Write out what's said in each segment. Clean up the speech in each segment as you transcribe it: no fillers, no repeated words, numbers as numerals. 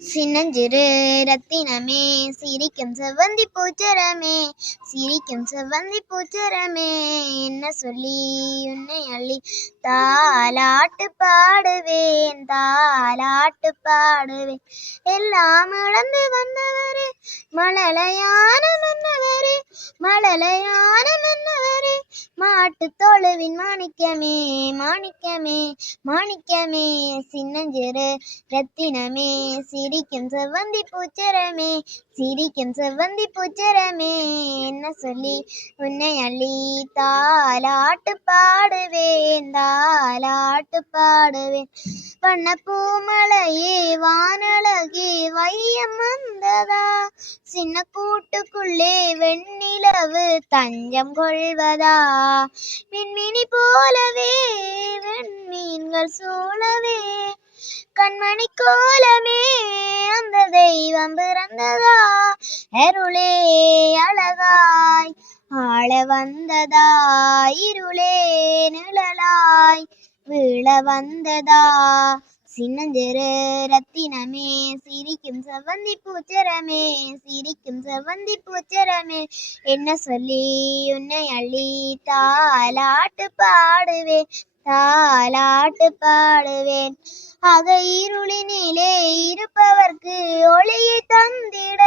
சின்னஞ்சிறு ரத்தினமே சிரிக்கும் செவ்வந்தி பூச்சரமே, சிரிக்கும் செவ்வந்தி பூச்சரமே, என்ன சொல்லி உன்னை அள்ளி தாலாட்டு பாடுவேன், தாலாட்டு பாடுவேன். எல்லாம் இழந்து வந்தவரே மழலையான மன்னவரே, மழலையான மன்னவரே, மாட்டு தொழுவின் மாணிக்கமே, மாணிக்கமே, மாணிக்கமே, சின்னஞ்சிறு ரத்தினமே சிரிக்கும் செவ்வந்தி பூச்சரமே, சிரிக்கும் செவ்வந்தி பூச்சரமே, என்ன சொல்லி உன்னை அள்ளி தாலாட்டு பாடுவேன், தாலாட்டு பாடுவேன். வண்ணப்பூ மலையே வானழகே வையம் வந்ததா, சின்ன கூட்டுக்குள்ளே வெண்ணிலவு தஞ்சம் கொள்வதா, மின்மினி போலவே வெண்மீன்கள் சூழவே, கண்மணி கோலமே அந்த தெய்வம் பிறந்ததா, அருளே அழகாய் ஆள வந்ததா, இருளே நிழலாய் வீழ வந்ததா, சின்னஞ்சிறு ரத்தினமே சிரிக்கும் செவ்வந்தி பூச்சரமே, சிரிக்கும் செவ்வந்தி பூச்சரமே, என்ன சொல்லி உன்னை அள்ளி தாலாட்டு பாடுவேன், தாலாட்டு பாடுவேன். அக இருளினிலே இருப்பவர்க்கு ஒளியை தந்திட,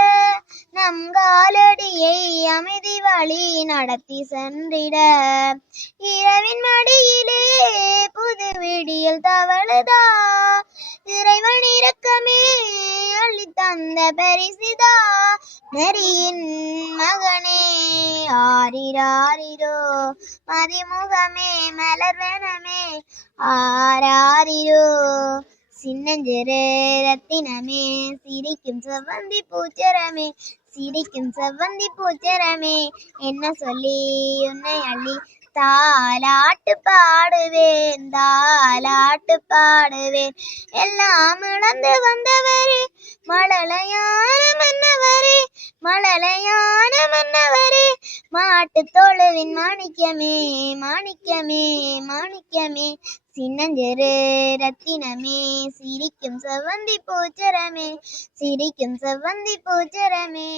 நம் காலடியை அமைதி வழி நடத்தி சென்றிட, இரவின் மடியிலே புது விடியல் தவழுதா, இறைவன் இரக்கமே அள்ளி தந்த பரிசுதா, நரியின் மகனே ஆரிராரிரோ, மதிமுகமே மலர்வனமே ஆராரிரோ, சின்னஞ்சிறு ரத்தினமே சிரிக்கும் செவ்வந்தி பூச்சரமே, சிரிக்கும் செவ்வந்தி பூச்சரமே, என்ன சொல்லி உன்னை அள்ளி தாலாட்டு பாடுவேன், தாலாட்டு பாடுவேன். எல்லாம் இழந்து வந்தவரே மழலையான மன்னவரே, மழலையான மன்னவரே, மாட்டு தொழுவின் மாணிக்கமே, மாணிக்கமே, மாணிக்கமே, சின்னஞ்சிறு ரத்தினமே சிரிக்கும் செவ்வந்தி பூச்சரமே, சிரிக்கும் செவ்வந்தி பூச்சரமே.